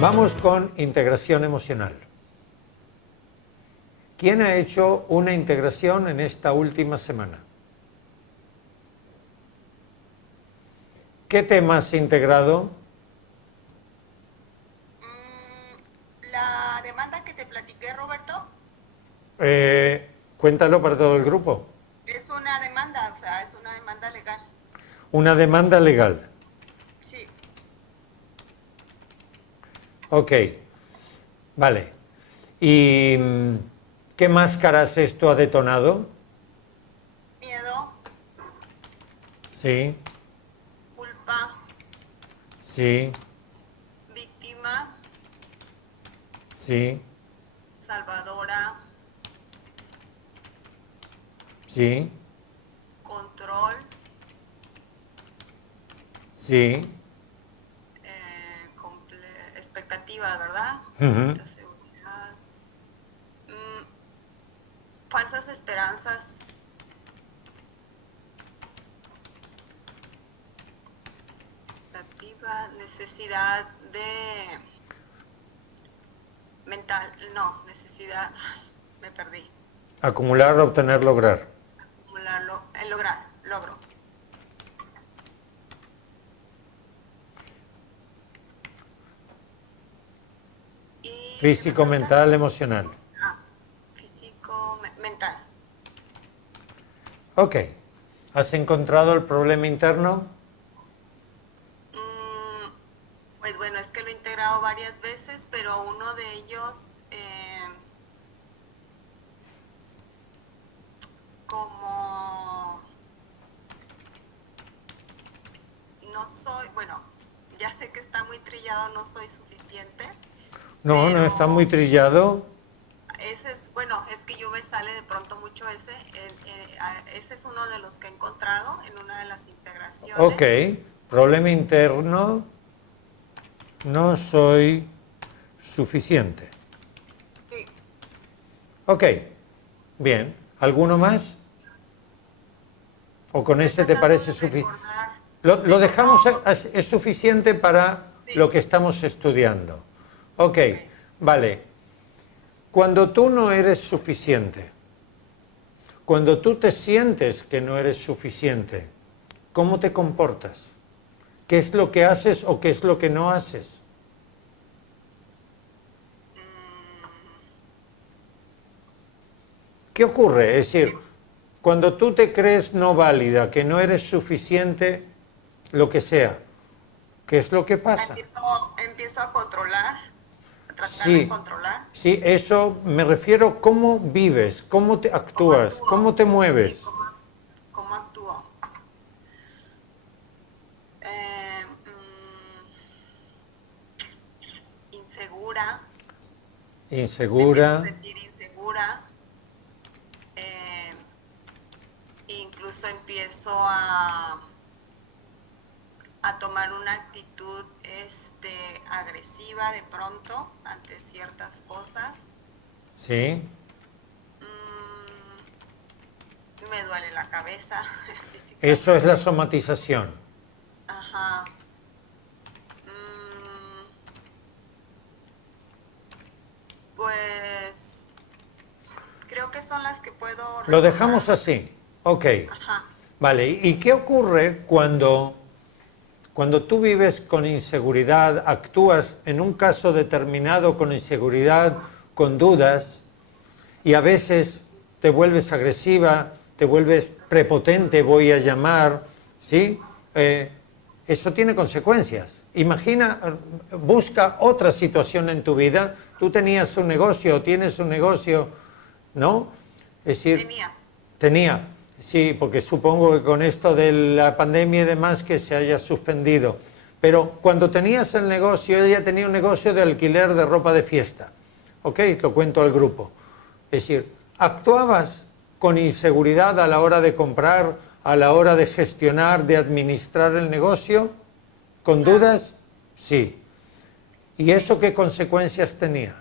Vamos con integración emocional. ¿Quién ha hecho una integración en esta última semana? ¿Qué tema has integrado? La demanda que te platiqué, Roberto, Cuéntalo para todo el grupo. es una demanda, o sea, es una demanda legal. Una demanda legal. Sí. Ok, vale. ¿Y qué máscaras esto ha detonado? Miedo, Sí, culpa, sí, víctima, sí, salvadora, sí, control, sí. expectativas, ¿verdad? Ujú. Seguridad. Mm, falsas esperanzas, expectativa, necesidad de mental, no, necesidad, me perdí. Acumular, obtener, lograr. Acumularlo, lograr, logro. ¿Y qué me Físico, falta? mental, emocional. Ah, físico, mental. Ok. ¿Has encontrado el problema interno? Mm, pues bueno, es que lo he integrado varias veces, pero uno de ellos, como no soy, bueno, ya sé que está muy trillado, no soy suficiente, No, no está muy pero trillado. ese es, bueno, es que yo me sale de pronto mucho ese, ese es uno de los que he encontrado en una de las Ok. integraciones. Problema interno. No soy suficiente. Sí. Ok. Bien. ¿Alguno más? ¿O con Estoy ese te tratando parece de suficiente? recordar. Lo Tengo dejamos, dos. es suficiente para Sí. lo que estamos estudiando. Ok, Ok. vale. Cuando tú no eres suficiente, cuando tú te sientes que no eres suficiente, ¿cómo te comportas? ¿Qué es lo que haces o qué es lo que no haces? ¿Qué ocurre? Es decir, Em- cuando tú te crees no válida, que no eres suficiente, lo que sea, ¿qué es lo que pasa? empiezo a controlar, a tratar de Sí, controlar sí, eso me refiero, ¿cómo vives? ¿Cómo te cómo actúas? actúo. ¿Cómo te Sí, mueves? cómo actúo. Eh, insegura, me empiezo a Insegura, sentir insegura, eh, incluso empiezo a tomar una actitud agresiva de pronto ante ciertas cosas. ¿sí? Mm, me duele la cabeza Eso es la físicamente. somatización. Ajá. Mm, pues creo que son las que puedo Lo recordar. dejamos así. Ok. Ajá. Vale. ¿Y qué ocurre cuando tú vives con inseguridad, actúas en un caso determinado con inseguridad, con dudas, y a veces te vuelves agresiva, te vuelves prepotente, voy a llamar, ¿sí? Eso tiene consecuencias. Imagina, busca otra situación en tu vida. Tú tenías un negocio, tienes un negocio, ¿no? Es decir, Tenía. tenía, sí, porque supongo que con esto de la pandemia y demás que se haya suspendido. Pero cuando tenías el negocio, ella tenía un negocio de alquiler de ropa de fiesta. ¿Ok? Lo cuento al grupo. Es decir, actuabas con inseguridad a la hora de comprar, a la hora de gestionar, de administrar el negocio, con Claro. dudas, sí. ¿Y Sí. eso qué consecuencias tenía?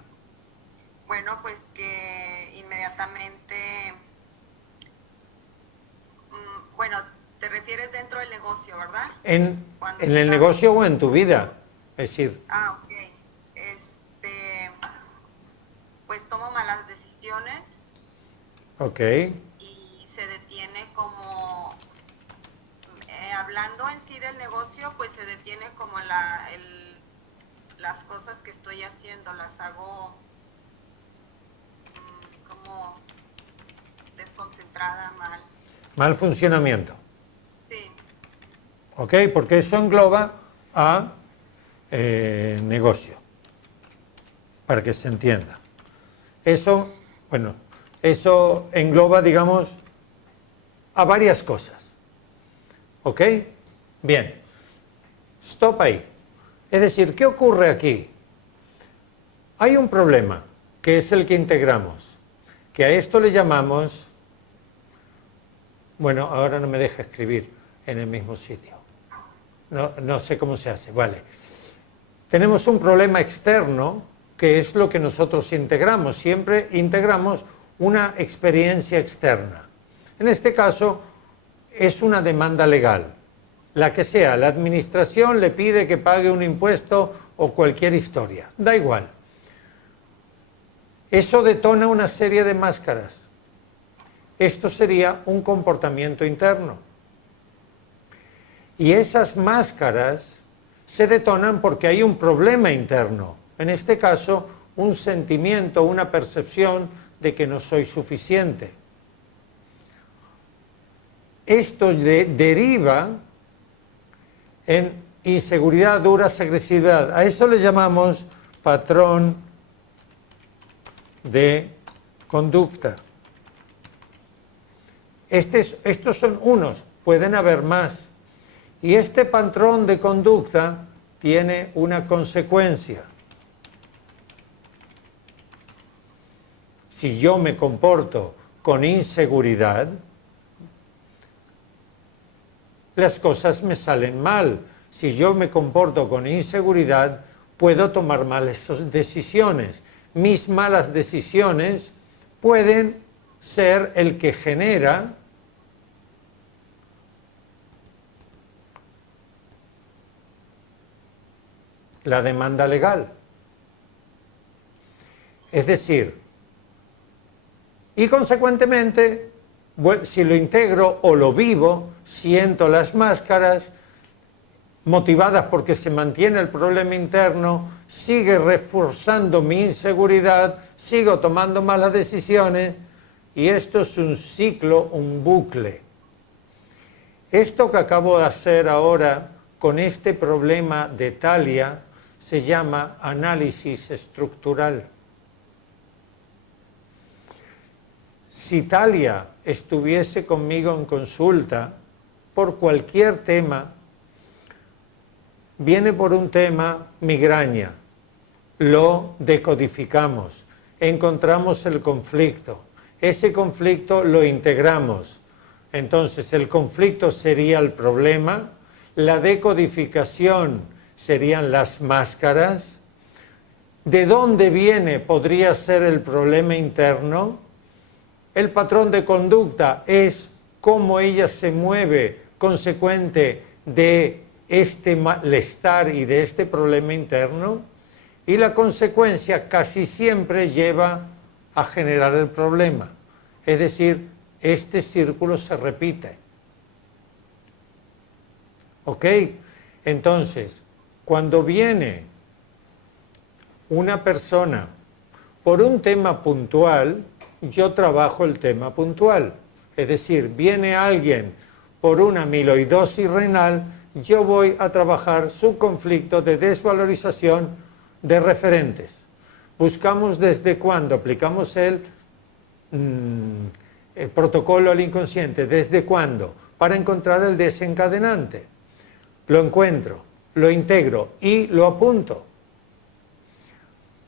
Bueno, pues que inmediatamente, bueno, ¿te refieres dentro del negocio negocio, ¿verdad? En Cuando el estás- negocio o en tu vida. Es decir, Ah, ok. Pues tomo malas decisiones ok, y se detiene como, hablando en sí del negocio, pues se detiene como las cosas que estoy haciendo, las hago como desconcentrada, mal. mal funcionamiento. Sí, Ok, porque eso engloba a negocio, para que se entienda. Eso, bueno, eso engloba, digamos, a varias cosas. ¿Ok? Bien. Stop ahí. Es decir, ¿qué ocurre aquí? Hay un problema, que es el que integramos, que a esto le llamamos, bueno, ahora no me deja escribir en el mismo sitio. No sé cómo se hace, vale. Tenemos un problema externo, que es lo que nosotros integramos. Siempre integramos una experiencia externa. En este caso, es una demanda legal. La que sea, la administración le pide que pague un impuesto o cualquier historia. Da igual. Eso detona una serie de máscaras. Esto sería un comportamiento interno. Y esas máscaras se detonan porque hay un problema interno. En este caso, un sentimiento, una percepción de que no soy suficiente. Esto deriva en inseguridad, duras, agresividad. A eso le llamamos patrón de conducta. Estos son unos, pueden haber más. Y este patrón de conducta tiene una consecuencia. Si yo me comporto con inseguridad, las cosas me salen mal. Si yo me comporto con inseguridad, puedo tomar malas decisiones. Mis malas decisiones pueden ser el que genera la demanda legal. Es decir, y consecuentemente, si lo integro o lo vivo, siento las máscaras, motivadas porque se mantiene el problema interno, sigue reforzando mi inseguridad, sigo tomando malas decisiones, y esto es un ciclo, un bucle. Esto que acabo de hacer ahora con este problema de Talia se llama análisis estructural. Si Talia estuviese conmigo en consulta por cualquier tema, viene por un tema migraña, lo decodificamos, encontramos el conflicto, ese conflicto lo integramos. Entonces el conflicto sería el problema, la decodificación serían las máscaras. ¿De dónde viene? Podría ser el problema interno. El patrón de conducta es cómo ella se mueve consecuente de este malestar y de este problema interno, y la consecuencia casi siempre lleva a generar el problema. Es decir, este círculo se repite. ¿Ok? Entonces, cuando viene una persona por un tema puntual, yo trabajo el tema puntual. Es decir, viene alguien por una amiloidosis renal, yo voy a trabajar su conflicto de desvalorización de referentes. Buscamos desde cuándo aplicamos el protocolo al inconsciente, desde cuándo, para encontrar el desencadenante. Lo encuentro, lo integro y lo apunto.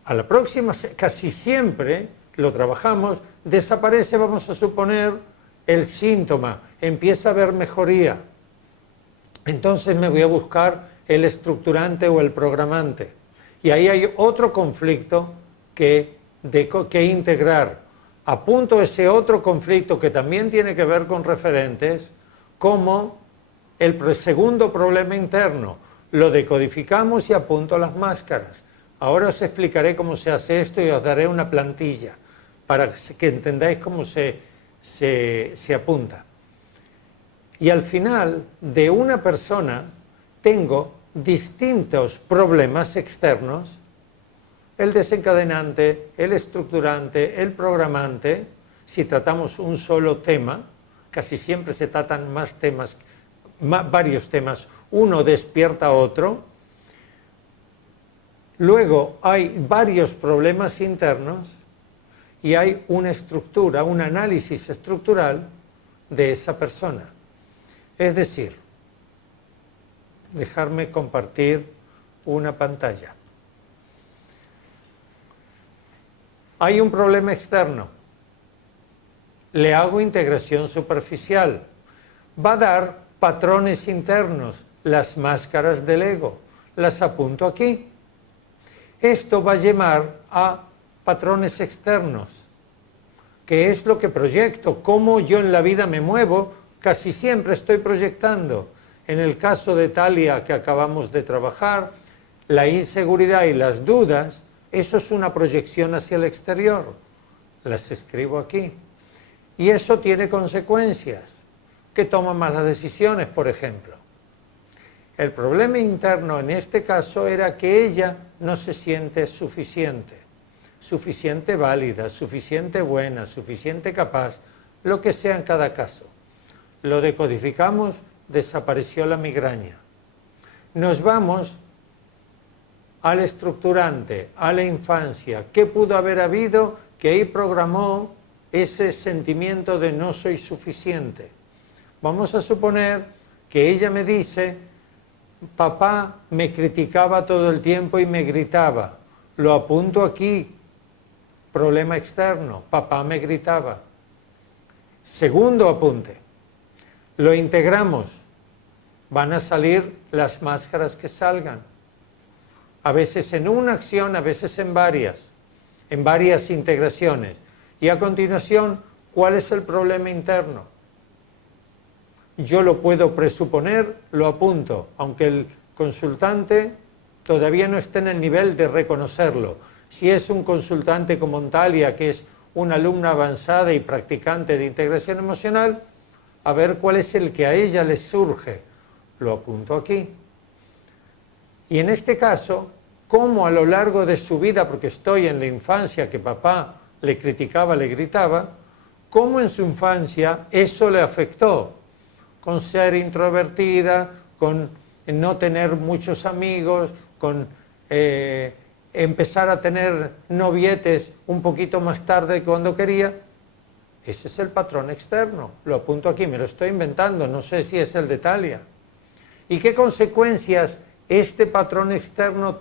A la próxima, casi siempre lo trabajamos, desaparece, vamos a suponer, el síntoma, empieza a haber mejoría. Entonces me voy a buscar el estructurante o el programante. Y ahí hay otro conflicto que integrar. Apunto ese otro conflicto que también tiene que ver con referentes, como El segundo problema interno, lo decodificamos y apunto las máscaras. Ahora os explicaré cómo se hace esto y os daré una plantilla para que entendáis cómo se apunta. Y al final de una persona tengo distintos problemas externos, el desencadenante, el estructurante, el programante. Si tratamos un solo tema, casi siempre se tratan más temas, varios temas, uno despierta a otro. Luego hay varios problemas internos y hay una estructura, un análisis estructural de esa persona. Es decir, dejarme compartir una pantalla. Hay un problema externo. Le hago integración superficial. Va a dar patrones internos, las máscaras del ego. Las apunto aquí. Esto va a llevar a patrones externos. ¿Qué es lo que proyecto? ¿Cómo yo en la vida me muevo? Casi siempre estoy proyectando. En el caso de Talia, que acabamos de trabajar, la inseguridad y las dudas, eso es una proyección hacia el exterior. Las escribo aquí. Y eso tiene consecuencias. Que toma malas decisiones, por ejemplo. El problema interno en este caso era que ella no se siente suficiente válida, suficiente buena, suficiente capaz, lo que sea en cada caso. Lo decodificamos, desapareció la migraña. Nos vamos al estructurante, a la infancia. ¿Qué pudo haber habido que ahí programó ese sentimiento de no soy suficiente? Vamos a suponer que ella me dice, papá me criticaba todo el tiempo y me gritaba. Lo apunto aquí, problema externo, papá me gritaba. Segundo apunte, lo integramos, van a salir las máscaras que salgan. A veces en una acción, a veces en varias integraciones. Y a continuación, ¿cuál es el problema interno? Yo lo puedo presuponer, lo apunto, aunque el consultante todavía no esté en el nivel de reconocerlo. Si es un consultante como Talia, que es una alumna avanzada y practicante de integración emocional, a ver cuál es el que a ella le surge. Lo apunto aquí. Y en este caso, cómo a lo largo de su vida, porque estoy en la infancia que papá le criticaba, le gritaba, cómo en su infancia eso le afectó, con ser introvertida, con no tener muchos amigos, con empezar a tener novietes un poquito más tarde de cuando quería. Ese es el patrón externo. Lo apunto aquí, me lo estoy inventando, no sé si es el de Talia. ¿Y qué consecuencias este patrón externo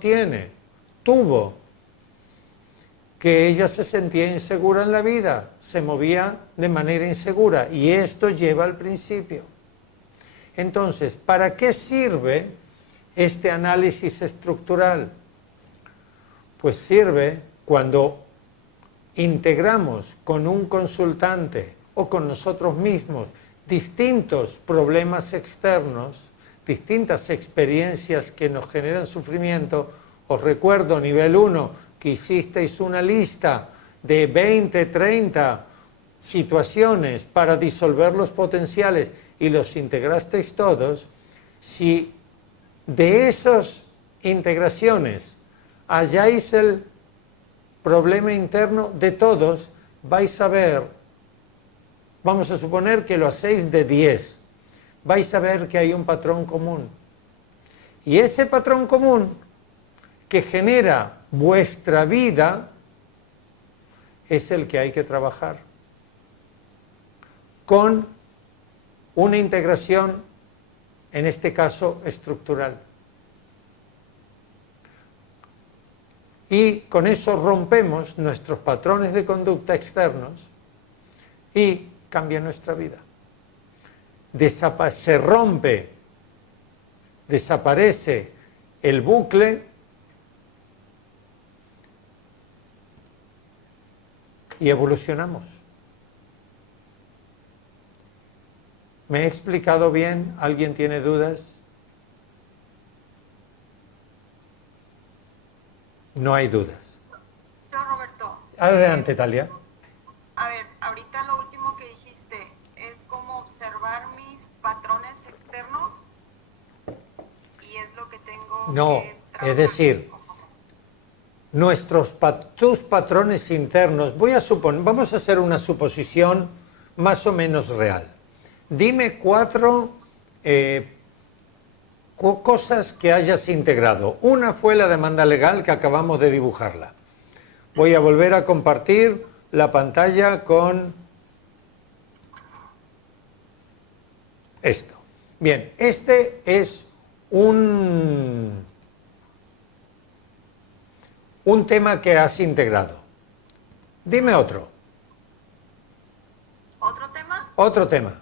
tuvo? Que ella se sentía insegura en la vida, se movía de manera insegura, y esto lleva al principio. Entonces, ¿para qué sirve este análisis estructural? Pues sirve cuando integramos con un consultante o con nosotros mismos distintos problemas externos, distintas experiencias que nos generan sufrimiento. Os recuerdo, nivel 1, que hicisteis una lista de 20, 30 situaciones para disolver los potenciales y los integrasteis todos. Si de esas integraciones halláis el problema interno de todos, vais a ver, vamos a suponer que lo hacéis de 10, vais a ver que hay un patrón común. Y ese patrón común que genera vuestra vida es el que hay que trabajar. Con una integración, en este caso, estructural. Y con eso rompemos nuestros patrones de conducta externos y cambia nuestra vida. Se rompe, desaparece el bucle y evolucionamos. ¿Me he explicado bien? ¿Alguien tiene dudas? No hay dudas. Yo, Roberto. Adelante, Talia. A ver, ahorita lo último que dijiste es como observar mis patrones externos y es lo que tengo No, que es trabajar. decir, tus patrones internos, vamos a hacer una suposición más o menos real. Dime 4 cosas que hayas integrado. Una fue la demanda legal que acabamos de dibujarla. Voy a volver a compartir la pantalla con esto. Bien, este es un tema que has integrado. Dime otro. ¿Otro tema? Otro tema.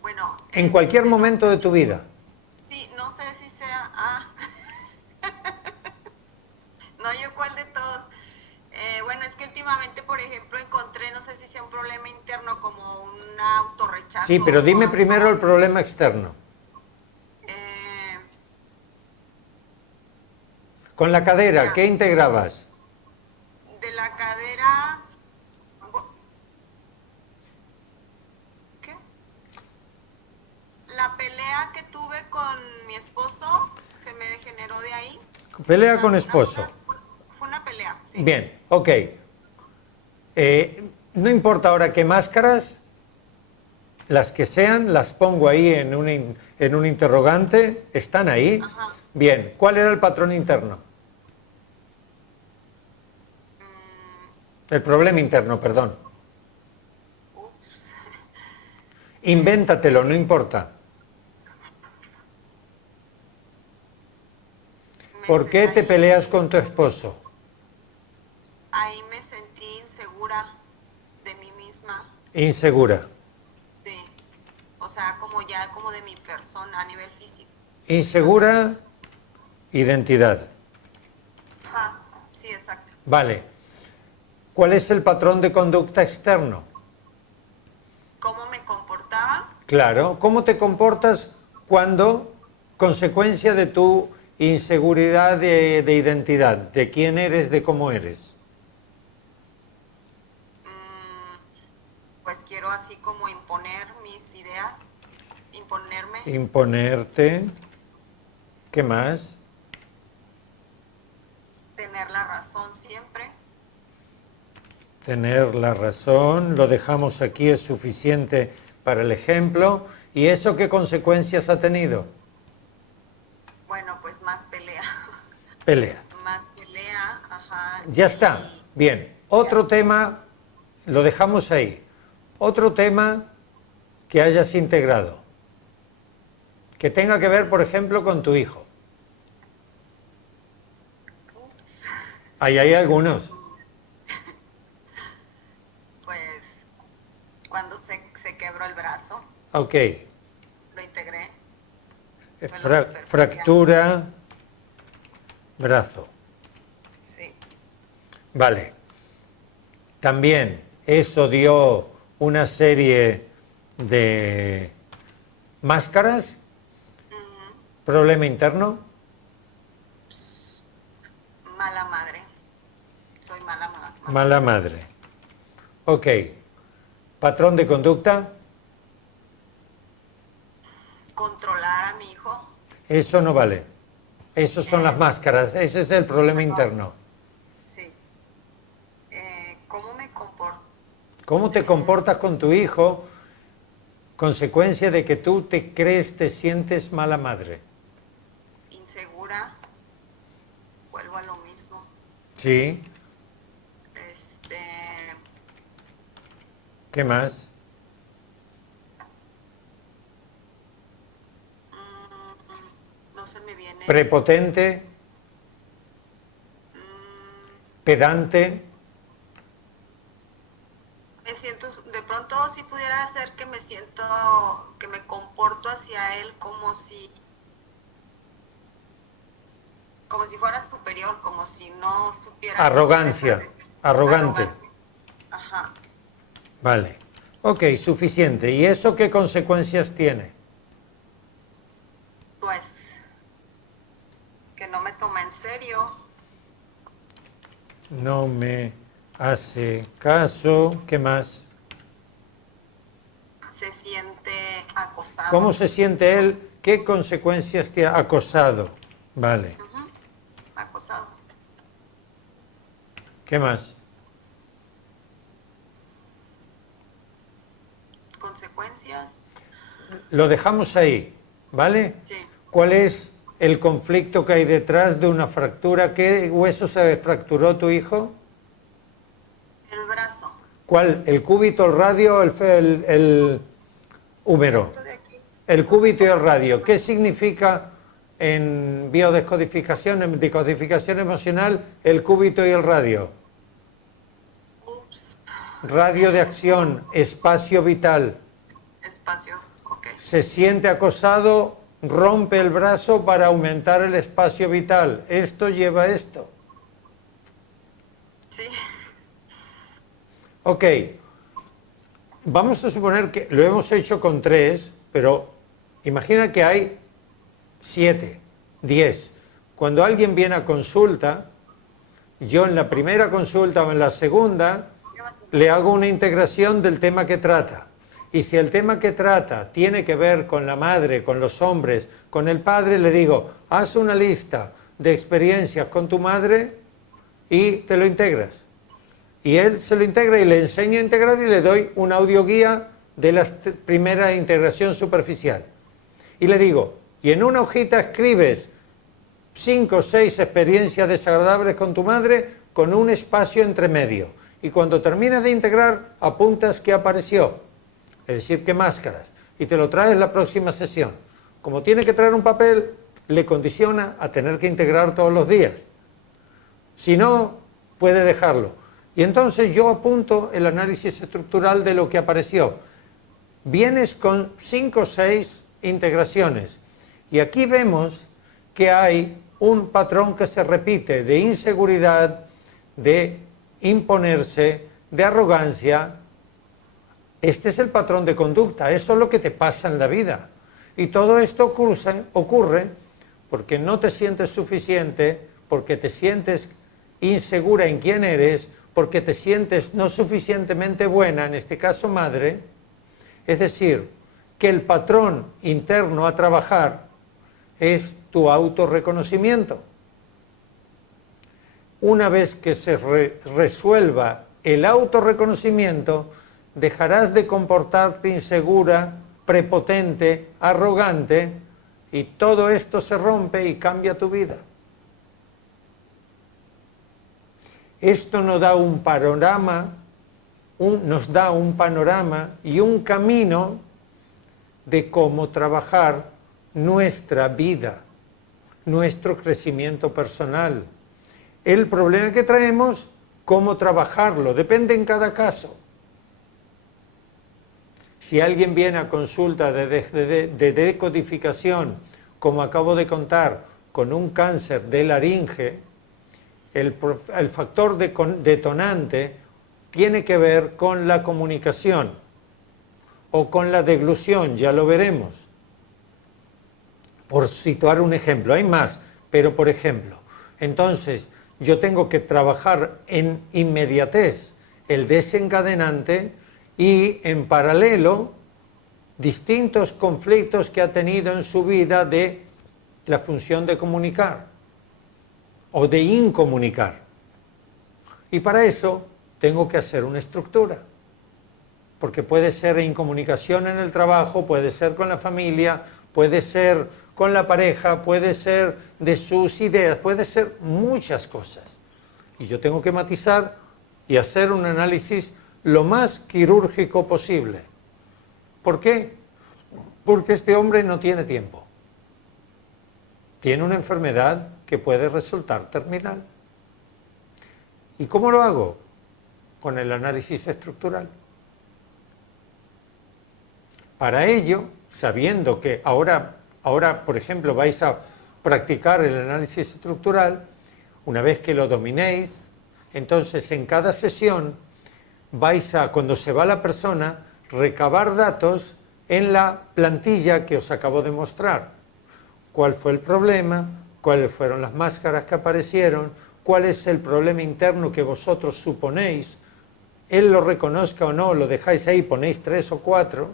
Bueno. En cualquier momento de tu vida. Sí, no sé si sea... no, yo cuál de todos. Bueno, es que últimamente, por ejemplo, encontré, no sé si sea un problema interno como un autorrechazo. Sí, pero dime primero el problema externo. Con la cadera, ¿qué integrabas? De la cadera... ¿Qué? La pelea que tuve con mi esposo se me degeneró de ahí. Pelea con esposo. Fue una pelea, sí. Bien, ok. No importa ahora qué máscaras, las que sean, las pongo ahí en un interrogante, están ahí. Ajá. Bien, ¿cuál era el patrón interno? El problema interno, perdón. Invéntatelo, no importa. ¿Por qué te peleas con tu esposo? Ahí me sentí insegura de mí misma. Insegura. Sí. O sea, como de mi persona a nivel físico. Insegura, identidad. Ajá, sí, exacto. Vale. ¿Cuál es el patrón de conducta externo? ¿Cómo me comportaba? Claro. ¿Cómo te comportas cuando, consecuencia de tu inseguridad de identidad, de quién eres, de cómo eres? Pues quiero así como imponer mis ideas, imponerme. Imponerte. ¿Qué más? Tener la razón siempre. Tener la razón, lo dejamos aquí, es suficiente para el ejemplo. ¿Y eso qué consecuencias ha tenido? Bueno, pues más pelea. Pelea. Más pelea, ajá. Ya está, bien. Otro tema, lo dejamos ahí. Otro tema que hayas integrado, que tenga que ver, por ejemplo, con tu hijo. Ahí hay algunos. Pues cuando se quebró el brazo, Ok. lo integré. Fractura, brazo. Sí. Vale. También eso dio una serie de máscaras. Problema interno. Mala madre. Soy mala madre. Mala madre. Ok. Patrón de conducta. Controlar a mi hijo. Eso no vale. Esas son las máscaras. Ese es el problema interno. Sí. ¿Cómo me comporto? ¿Cómo te comportas con tu hijo? Consecuencia de que tú te sientes mala madre. Insegura. Vuelvo a lo mismo. Sí. ¿Qué más? No se me viene. Prepotente. Pedante. Me siento, de pronto si pudiera ser que me siento, que me comporto hacia él como si fuera superior, como si no supiera. Arrogancia. Arrogante. Ajá. Ajá. Vale. Ok, suficiente. ¿Y eso qué consecuencias tiene? Pues que no me toma en serio. No me hace caso. ¿Qué más? Se siente acosado. ¿Cómo se siente él? ¿Qué consecuencias tiene? Acosado. Vale. Ujú, acosado. ¿Qué más? Consecuencias. Lo dejamos ahí, ¿vale? Sí. ¿Cuál es el conflicto que hay detrás de una fractura? ¿Qué hueso se fracturó tu hijo? El brazo. ¿Cuál? ¿El cúbito, el radio o el húmero? Esto de aquí. El No sé cúbito y el cómo se radio. llama. ¿Qué significa en biodescodificación, en decodificación emocional, el cúbito y el radio? Ups. Radio de acción, espacio vital. Espacio. Ok. Se siente acosado, rompe el brazo para aumentar el espacio vital. Esto lleva a esto. Sí. Ok, vamos a suponer que lo hemos hecho con 3, pero imagina que hay 7, 10. Cuando alguien viene a consulta, yo en la primera consulta o en la segunda le hago una integración del tema que trata. Y si el tema que trata tiene que ver con la madre, con los hombres, con el padre, le digo, haz una lista de experiencias con tu madre y te lo integras. Y él se lo integra y le enseño a integrar y le doy una audioguía de la primera integración superficial. Y le digo, y en una hojita escribes 5 o 6 experiencias desagradables con tu madre con un espacio entre medio. Y cuando termines de integrar, apuntas qué apareció, es decir, qué máscaras, y te lo traes la próxima sesión. Como tiene que traer un papel, le condiciona a tener que integrar todos los días. Si no, puede dejarlo. Y entonces yo apunto el análisis estructural de lo que apareció. Vienes con 5 o 6 integraciones. Y aquí vemos que hay un patrón que se repite de inseguridad, de imponerse, de arrogancia. Este es el patrón de conducta, eso es lo que te pasa en la vida. Y todo esto ocurre porque no te sientes suficiente, porque te sientes insegura en quién eres, porque te sientes no suficientemente buena, en este caso madre. Es decir, que el patrón interno a trabajar es tu autorreconocimiento. Una vez que se resuelva el autorreconocimiento, dejarás de comportarte insegura, prepotente, arrogante, y todo esto se rompe y cambia tu vida. Esto nos da un panorama, y un camino de cómo trabajar nuestra vida, nuestro crecimiento personal. El problema que traemos, cómo trabajarlo, depende en cada caso. Si alguien viene a consulta de decodificación, como acabo de contar, con un cáncer de laringe, el factor detonante tiene que ver con la comunicación o con la deglución, ya lo veremos. Por situar un ejemplo, hay más, pero por ejemplo, entonces yo tengo que trabajar en inmediatez el desencadenante y en paralelo distintos conflictos que ha tenido en su vida de la función de comunicar o de incomunicar. Y para eso tengo que hacer una estructura, porque puede ser incomunicación en el trabajo, puede ser con la familia, puede ser con la pareja, puede ser de sus ideas, puede ser muchas cosas. Y yo tengo que matizar y hacer un análisis lo más quirúrgico posible. ¿Por qué? Porque este hombre no tiene tiempo. Tiene una enfermedad que puede resultar terminal. ¿Y cómo lo hago? Con el análisis estructural. Para ello, sabiendo que ahora, por ejemplo, vais a practicar el análisis estructural, una vez que lo dominéis, entonces en cada sesión vais a, cuando se va la persona, recabar datos en la plantilla que os acabo de mostrar. ¿Cuál fue el problema? ¿Cuáles fueron las máscaras que aparecieron? ¿Cuál es el problema interno que vosotros suponéis? Él lo reconozca o no, lo dejáis ahí, ponéis 3 o 4.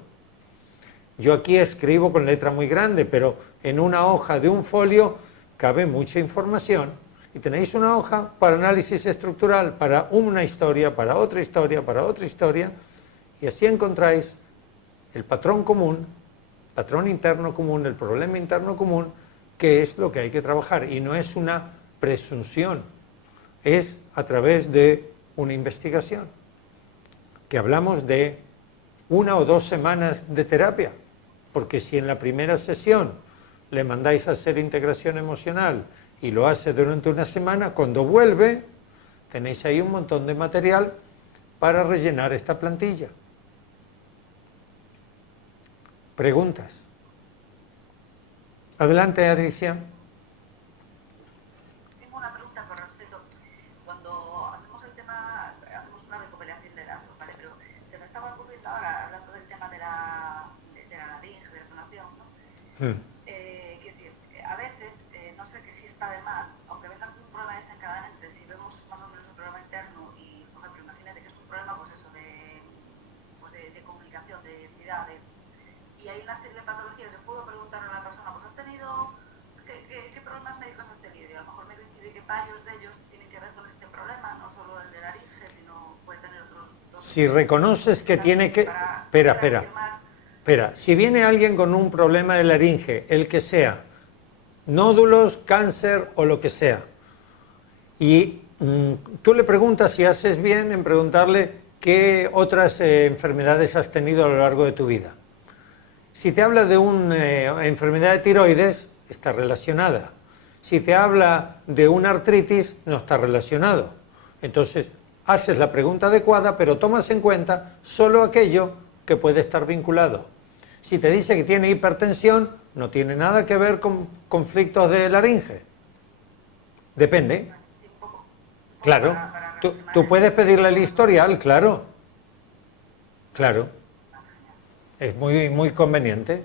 Yo aquí escribo con letra muy grande, pero en una hoja de un folio cabe mucha información. Y tenéis una hoja para análisis estructural, para una historia, para otra historia, para otra historia, y así encontráis el patrón común, patrón interno común, el problema interno común, que es lo que hay que trabajar. Y no es una presunción, es a través de una investigación. Que hablamos de 1 o 2 semanas de terapia, porque si en la primera sesión le mandáis a hacer integración emocional y lo hace durante una semana, cuando vuelve tenéis ahí un montón de material para rellenar esta plantilla. ¿Preguntas? Adelante, Adricia. Tengo una pregunta con respecto, cuando hacemos el tema, hacemos una recopilación de datos, ¿vale? Pero se me estaba ocurriendo ahora, hablando del tema de la laringe, de la donación, ¿no? Quiero decir, a veces, no sé que si está de más, aunque venga un problema desencadenante, si vemos más o menos un problema interno y, por ejemplo, imagínate que es un problema, pues eso, de comunicación, de identidad, y hay una serie de patologías, yo puedo preguntar a la persona, pues has tenido, ¿qué problemas médicos has tenido? Y a lo mejor me coincide que varios de ellos tienen que ver con este problema, no solo el de laringe, sino puede tener otros. Si reconoces que tiene que... Espera, si viene alguien con un problema de laringe, el que sea, nódulos, cáncer o lo que sea, y tú le preguntas si haces bien en preguntarle qué otras enfermedades has tenido a lo largo de tu vida. Si te habla de una enfermedad de tiroides, está relacionada. Si te habla de una artritis, no está relacionado. Entonces, haces la pregunta adecuada, pero tomas en cuenta solo aquello que puede estar vinculado. Si te dice que tiene hipertensión, no tiene nada que ver con conflictos de laringe. Depende. Claro. Tú puedes pedirle el historial, claro. Claro. Es muy conveniente.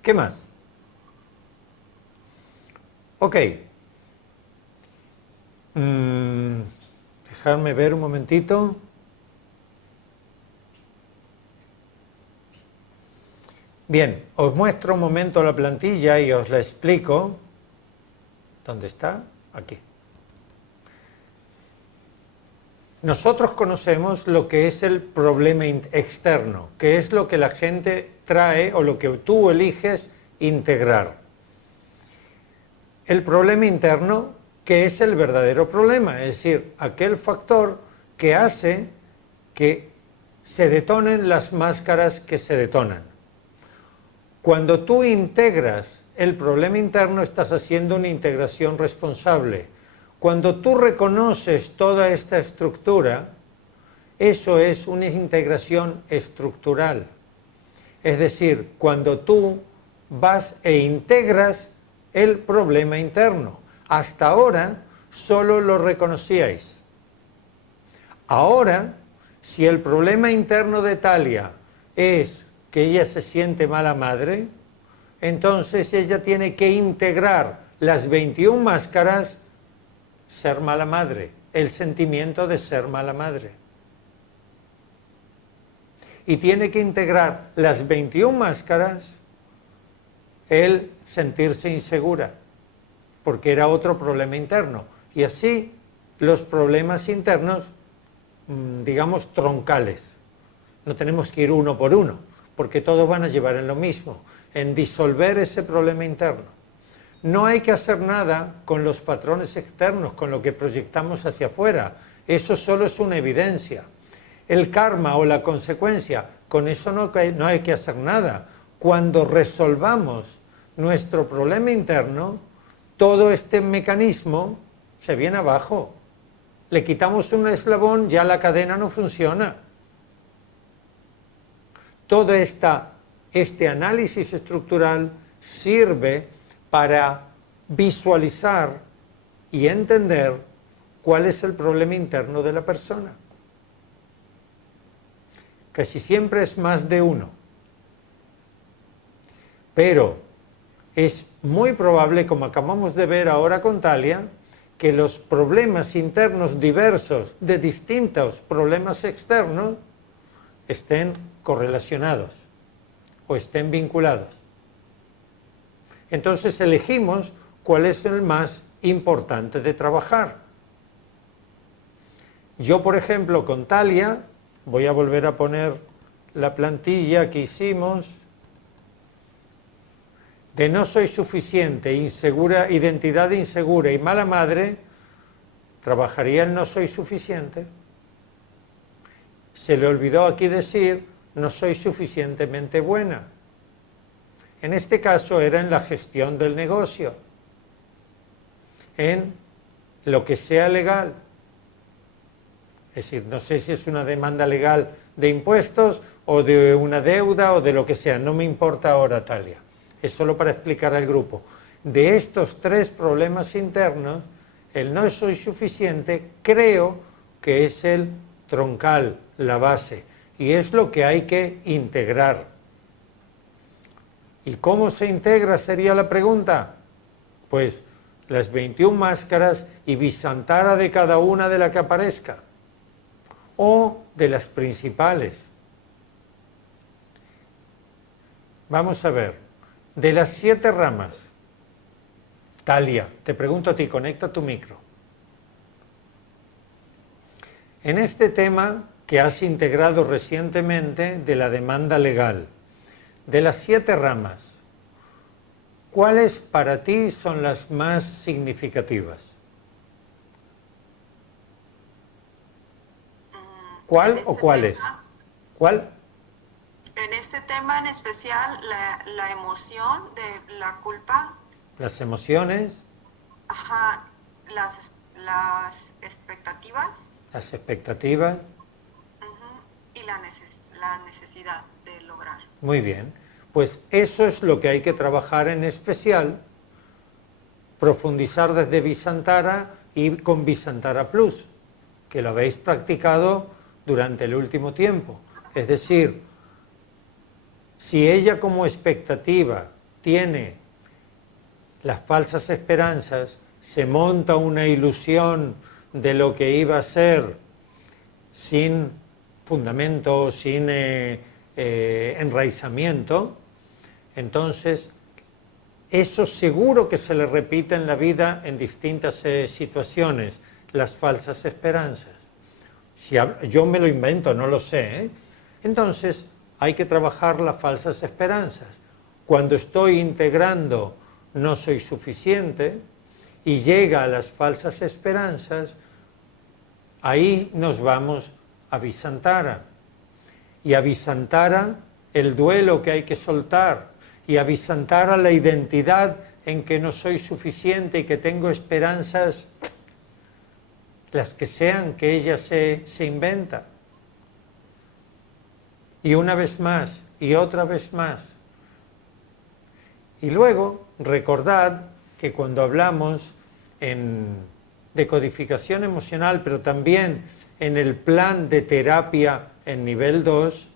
¿Qué más? Ok. Dejadme ver un momentito. Bien, os muestro un momento la plantilla y os la explico. ¿Dónde está? Aquí. Nosotros conocemos lo que es el problema externo, que es lo que la gente trae o lo que tú eliges integrar. El problema interno, que es el verdadero problema, es decir, aquel factor que hace que se detonen las máscaras que se detonan. Cuando tú integras el problema interno, estás haciendo una integración responsable. Cuando tú reconoces toda esta estructura, eso es una integración estructural. Es decir, cuando tú vas e integras el problema interno. Hasta ahora solo lo reconocíais. Ahora, si el problema interno de Talia es que ella se siente mala madre, entonces ella tiene que integrar las 21 máscaras, ser mala madre, el sentimiento de ser mala madre. Y tiene que integrar las 21 máscaras el sentirse insegura, porque era otro problema interno. Y así los problemas internos, digamos, troncales. No tenemos que ir uno por uno, porque todos van a llevar en lo mismo, en disolver ese problema interno. No hay que hacer nada con los patrones externos, con lo que proyectamos hacia afuera. Eso solo es una evidencia. El karma o la consecuencia, con eso no hay que hacer nada. Cuando resolvamos nuestro problema interno, todo este mecanismo se viene abajo. Le quitamos un eslabón, ya la cadena no funciona. Todo este análisis estructural sirve para visualizar y entender cuál es el problema interno de la persona. Casi siempre es más de uno. Pero es muy probable, como acabamos de ver ahora con Talia, que los problemas internos diversos de distintos problemas externos estén correlacionados o estén vinculados. Entonces elegimos cuál es el más importante de trabajar. Yo, por ejemplo, con Talia, voy a volver a poner la plantilla que hicimos, de no soy suficiente, insegura, identidad insegura y mala madre, trabajaría en no soy suficiente. Se le olvidó aquí decir no soy suficientemente buena. En este caso era en la gestión del negocio, en lo que sea legal. Es decir, no sé si es una demanda legal de impuestos o de una deuda o de lo que sea, no me importa ahora, Talia. Es solo para explicar al grupo. De estos tres problemas internos, el no soy suficiente creo que es el troncal, la base, y es lo que hay que integrar. ¿Y cómo se integra sería la pregunta? Pues las 21 máscaras y bisantara de cada una de la que aparezca, o de las principales. Vamos a ver. De las 7 ramas, Talia, te pregunto a ti, conecta tu micro. En este tema que has integrado recientemente de la demanda legal, de las 7 ramas, ¿cuáles para ti son las más significativas? ¿Cuál o cuáles? ¿Cuál? En este tema en especial, la emoción de la culpa. Las emociones. Ajá, las expectativas. Las expectativas. Y la necesidad de lograr. Muy bien, pues eso es lo que hay que trabajar en especial, profundizar desde Visantara y con Visantara Plus, que lo habéis practicado durante el último tiempo. Es decir, si ella como expectativa tiene las falsas esperanzas, se monta una ilusión de lo que iba a ser sin fundamento, sin enraizamiento, entonces eso seguro que se le repite en la vida en distintas situaciones, las falsas esperanzas. Si yo me lo invento, no lo sé, ¿eh? Entonces hay que trabajar las falsas esperanzas. Cuando estoy integrando no soy suficiente y llega a las falsas esperanzas, ahí nos vamos a Visantara. Y a Visantara el duelo que hay que soltar, y a Visantara la identidad en que no soy suficiente y que tengo esperanzas, las que sean, que ella se inventa. Y una vez más, y otra vez más. Y luego, recordad que cuando hablamos de codificación emocional, pero también en el plan de terapia en nivel 2,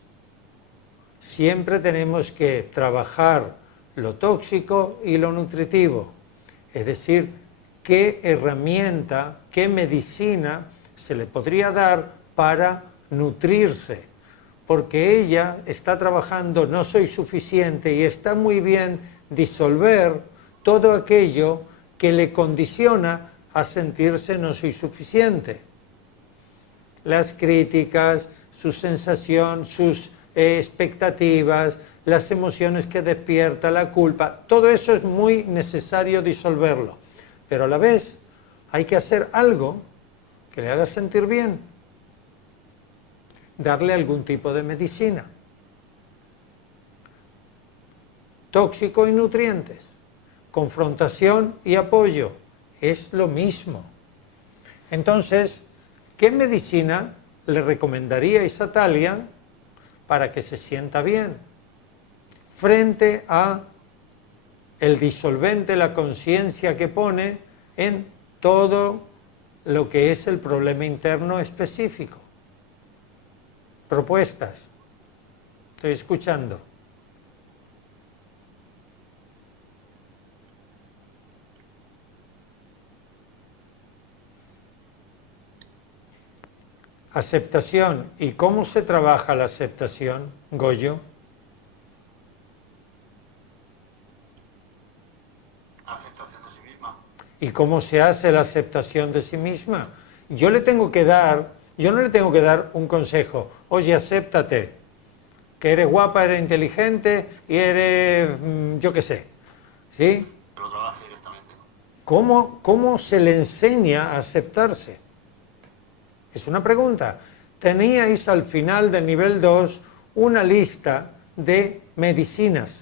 siempre tenemos que trabajar lo tóxico y lo nutritivo. Es decir, qué herramienta, qué medicina se le podría dar para nutrirse. Porque ella está trabajando no soy suficiente y está muy bien disolver todo aquello que le condiciona a sentirse no soy suficiente. Las críticas, su sensación, sus expectativas, las emociones que despierta, la culpa, todo eso es muy necesario disolverlo. Pero a la vez hay que hacer algo que le haga sentir bien. Darle algún tipo de medicina. Tóxico y nutrientes. Confrontación y apoyo. Es lo mismo. Entonces, ¿qué medicina le recomendaríais a Talia para que se sienta bien? Frente a el disolvente, la conciencia que pone en todo lo que es el problema interno específico. Propuestas. Estoy escuchando. Aceptación. ¿Y cómo se trabaja la aceptación, Goyo? Aceptación de sí misma. ¿Y cómo se hace la aceptación de sí misma? Yo no le tengo que dar un consejo. Oye, acéptate, que eres guapa, eres inteligente y eres, yo qué sé. ¿Sí? Que lo trabaje directamente. ¿Cómo se le enseña a aceptarse? Es una pregunta. Teníais al final del nivel 2 una lista de medicinas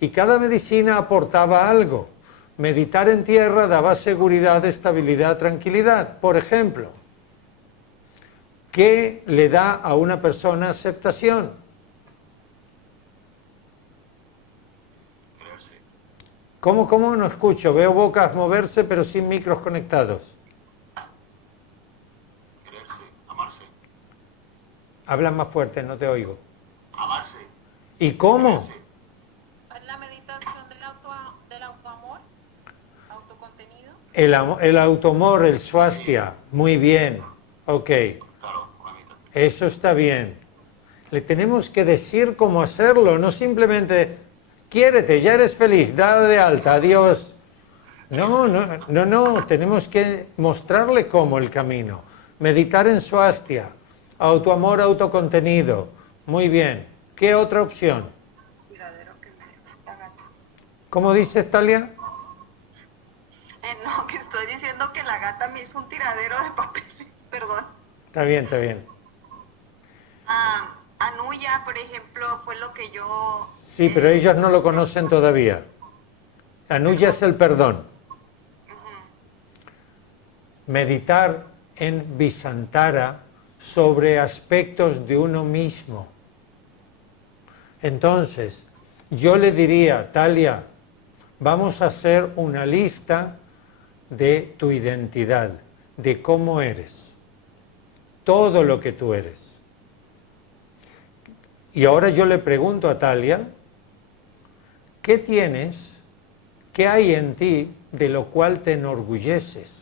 y cada medicina aportaba algo. Meditar en tierra daba seguridad, estabilidad, tranquilidad. Por ejemplo, ¿qué le da a una persona aceptación? Creerse. ¿Cómo? No escucho. Veo bocas moverse pero sin micros conectados. Creerse. Amarse. Hablan más fuerte, no te oigo. Amarse. ¿Y cómo? Creerse. La meditación del autoamor, autocontenido. El automor, el swastia. Muy bien. Ok. Claro, una mitad. Eso está bien. Le tenemos que decir cómo hacerlo, no simplemente quiérete, ya eres feliz, da de alta, adiós. No, tenemos que mostrarle cómo el camino. Meditar en swastia, autoamor, autocontenido. Muy bien. ¿Qué otra opción? Tiradero que me la gata. ¿Cómo dices, Talia? No, que estoy diciendo que la gata me hizo un tiradero de papeles, perdón. Está bien, está bien. Anuya, por ejemplo, fue lo que yo... Sí, pero ellos no lo conocen todavía. Anuya es el perdón. Meditar en Visantara sobre aspectos de uno mismo. Entonces, yo le diría, Talia, vamos a hacer una lista de tu identidad, de cómo eres, todo lo que tú eres. Y ahora yo le pregunto a Talia, ¿qué tienes, qué hay en ti de lo cual te enorgulleces?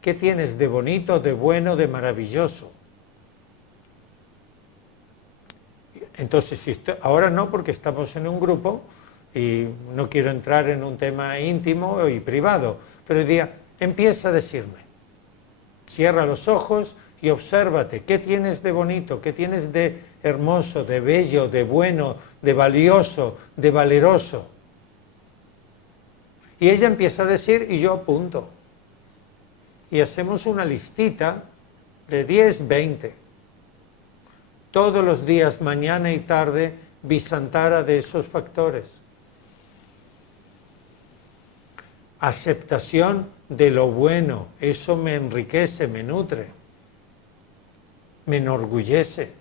¿Qué tienes de bonito, de bueno, de maravilloso? Entonces, ahora no, porque estamos en un grupo y no quiero entrar en un tema íntimo y privado, pero el día empieza a decirme, cierra los ojos y obsérvate, ¿qué tienes de bonito, qué tienes de hermoso, de bello, de bueno, de valioso, de valeroso? Y ella empieza a decir y yo apunto. Y hacemos una listita de 10, 20. Todos los días, mañana y tarde, Visantara de esos factores. Aceptación de lo bueno, eso me enriquece, me nutre, me enorgullece.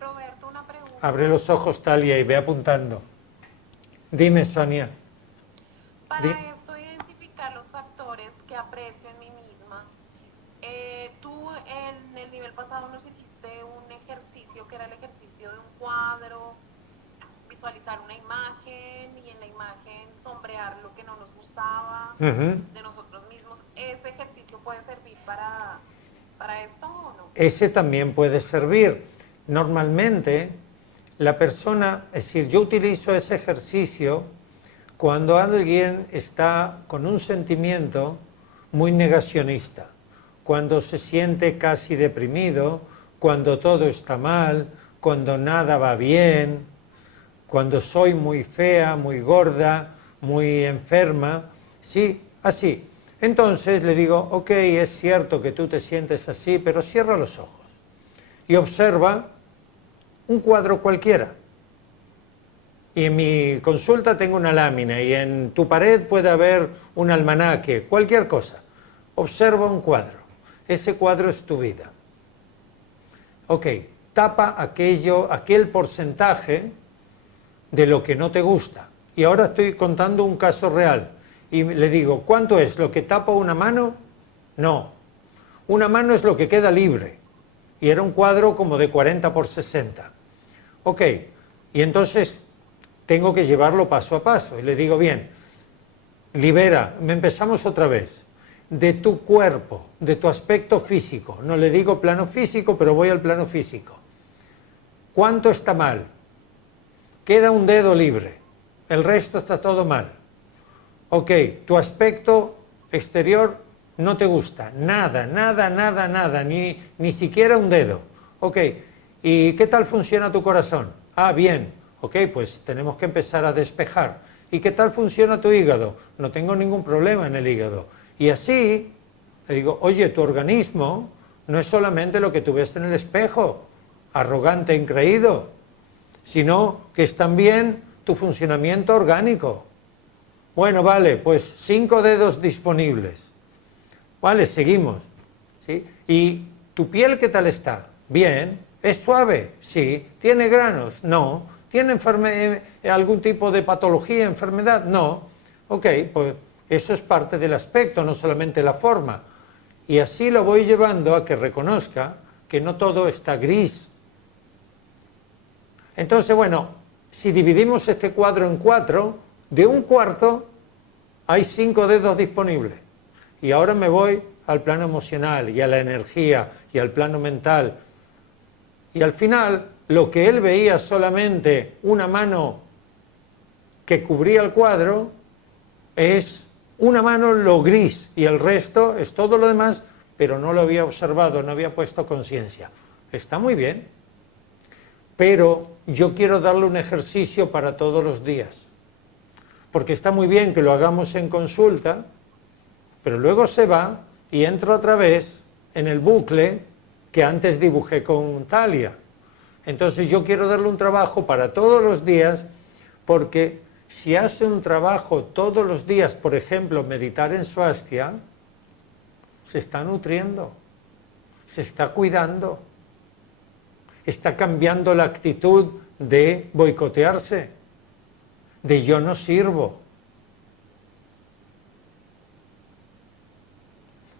Roberto, una pregunta. Abre los ojos, Talia, y ve apuntando. Dime, Sonia. Para esto, identificar los factores que aprecio en mí misma. Tú en el nivel pasado nos hiciste un ejercicio que era el ejercicio de un cuadro, visualizar una imagen y en la imagen sombrear lo que no nos gustaba de nosotros mismos. ¿Ese ejercicio puede servir para esto o no? Ese también puede servir. Normalmente, la persona, es decir, yo utilizo ese ejercicio cuando alguien está con un sentimiento muy negacionista, cuando se siente casi deprimido, cuando todo está mal, cuando nada va bien, cuando soy muy fea, muy gorda, muy enferma, sí, así. Entonces le digo, ok, es cierto que tú te sientes así, pero cierra los ojos y observa un cuadro cualquiera. Y en mi consulta tengo una lámina y en tu pared puede haber un almanaque, cualquier cosa. Observa un cuadro. Ese cuadro es tu vida. Ok, tapa aquel porcentaje de lo que no te gusta. Y ahora estoy contando un caso real. Y le digo, ¿cuánto es? ¿Lo que tapa una mano? No. Una mano es lo que queda libre. Y era un cuadro como de 40 por 60. Ok, y entonces tengo que llevarlo paso a paso. Y le digo, bien, libera, empezamos otra vez, de tu cuerpo, de tu aspecto físico. No le digo plano físico, pero voy al plano físico. ¿Cuánto está mal? Queda un dedo libre, el resto está todo mal. Ok, tu aspecto exterior no te gusta, nada, nada, nada, nada, ni siquiera un dedo. Ok, ¿y qué tal funciona tu corazón? Ah, bien, ok, pues tenemos que empezar a despejar. ¿Y qué tal funciona tu hígado? No tengo ningún problema en el hígado. Y así, le digo, oye, tu organismo no es solamente lo que tú ves en el espejo, arrogante, increído, sino que es también tu funcionamiento orgánico. Bueno, vale, pues 5 dedos disponibles. Vale, seguimos. ¿Sí? ¿Y tu piel qué tal está? Bien. ¿Es suave? Sí. ¿Tiene granos? No. ¿Tiene algún tipo de patología, enfermedad? No. Ok, pues eso es parte del aspecto, no solamente la forma. Y así lo voy llevando a que reconozca que no todo está gris. Entonces, bueno, si dividimos este cuadro en 4, de un cuarto hay 5 dedos disponibles. Y ahora me voy al plano emocional y a la energía y al plano mental. Y al final, lo que él veía solamente una mano que cubría el cuadro, es una mano lo gris y el resto es todo lo demás, pero no lo había observado, no había puesto conciencia. Está muy bien, pero yo quiero darle un ejercicio para todos los días. Porque está muy bien que lo hagamos en consulta, pero luego se va y entra otra vez en el bucle que antes dibujé con Talia. Entonces yo quiero darle un trabajo para todos los días, porque si hace un trabajo todos los días, por ejemplo, meditar en Swastika, se está nutriendo, se está cuidando, está cambiando la actitud de boicotearse, de yo no sirvo.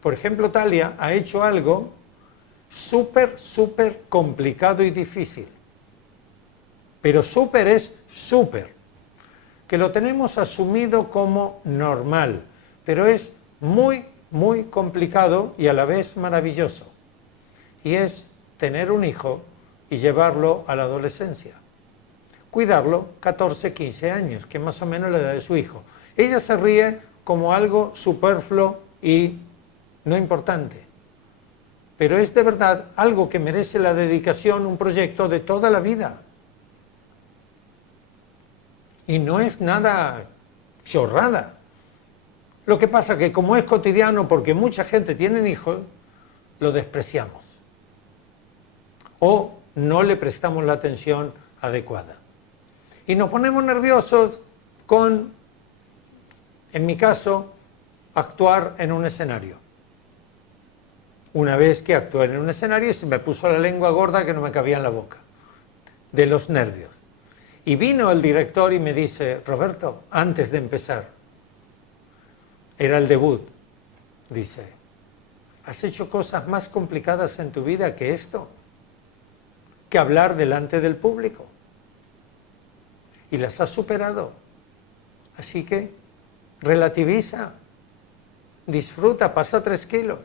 Por ejemplo, Talia ha hecho algo súper complicado y difícil. Pero súper es súper. Que lo tenemos asumido como normal. Pero es muy complicado y a la vez maravilloso. Y es tener un hijo y llevarlo a la adolescencia. Cuidarlo 14, 15 años, que es más o menos la edad de su hijo. Ella se ríe como algo superfluo y no importante. Pero es de verdad algo que merece la dedicación, un proyecto de toda la vida. Y no es nada chorrada. Lo que pasa que como es cotidiano, porque mucha gente tiene hijos, lo despreciamos. O no le prestamos la atención adecuada. Y nos ponemos nerviosos con, en mi caso, actuar en un escenario. Una vez que actué en un escenario se me puso la lengua gorda que no me cabía en la boca, de los nervios. Y vino el director y me dice, Roberto, antes de empezar, era el debut, dice, ¿has hecho cosas más complicadas en tu vida que esto? Que hablar delante del público. Y las has superado. Así que relativiza, disfruta, pasa 3 kilos.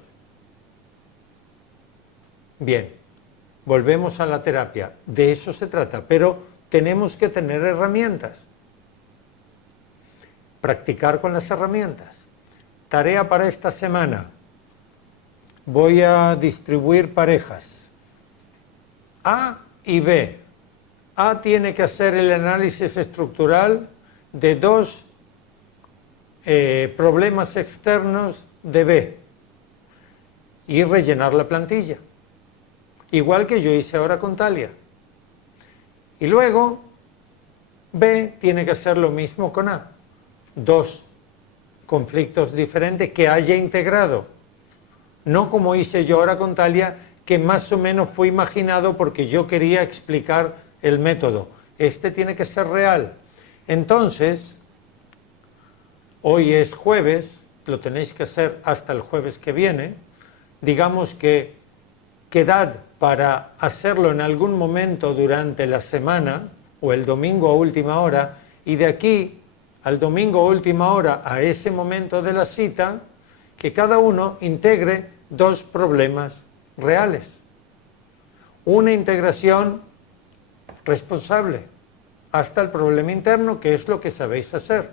Bien, volvemos a la terapia, de eso se trata, pero tenemos que tener herramientas. Practicar con las herramientas. Tarea para esta semana. Voy a distribuir parejas. A y B. A tiene que hacer el análisis estructural de 2 problemas externos de B y rellenar la plantilla. Igual que yo hice ahora con Talia. Y luego, B tiene que hacer lo mismo con A. 2 conflictos diferentes que haya integrado. No como hice yo ahora con Talia, que más o menos fue imaginado porque yo quería explicar el método. Este tiene que ser real. Entonces, hoy es jueves, lo tenéis que hacer hasta el jueves que viene. digamos que quedad para hacerlo en algún momento durante la semana o el domingo a última hora, y de aquí al domingo a última hora a ese momento de la cita, que cada uno integre 2 problemas reales. Una integración responsable hasta el problema interno, que es lo que sabéis hacer.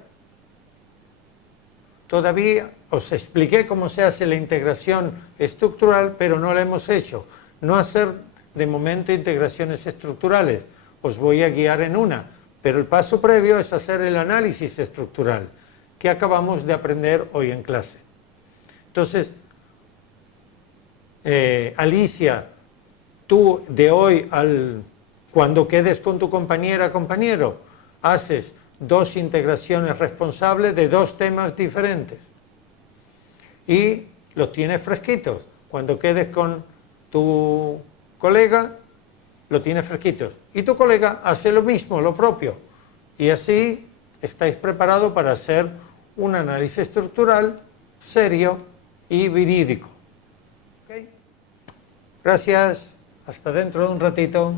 Todavía os expliqué cómo se hace la integración estructural, pero no la hemos hecho. No hacer de momento integraciones estructurales. Os voy a guiar en una, pero el paso previo es hacer el análisis estructural, que acabamos de aprender hoy en clase. Entonces, Alicia, tú de hoy cuando quedes con tu compañera, compañero, haces 2 integraciones responsables de 2 temas diferentes y los tienes fresquitos. Cuando quedes con tu colega, lo tienes fresquitos, y tu colega hace lo mismo, lo propio, y así estáis preparados para hacer un análisis estructural serio y verídico. ¿Okay? Gracias, hasta dentro de un ratito.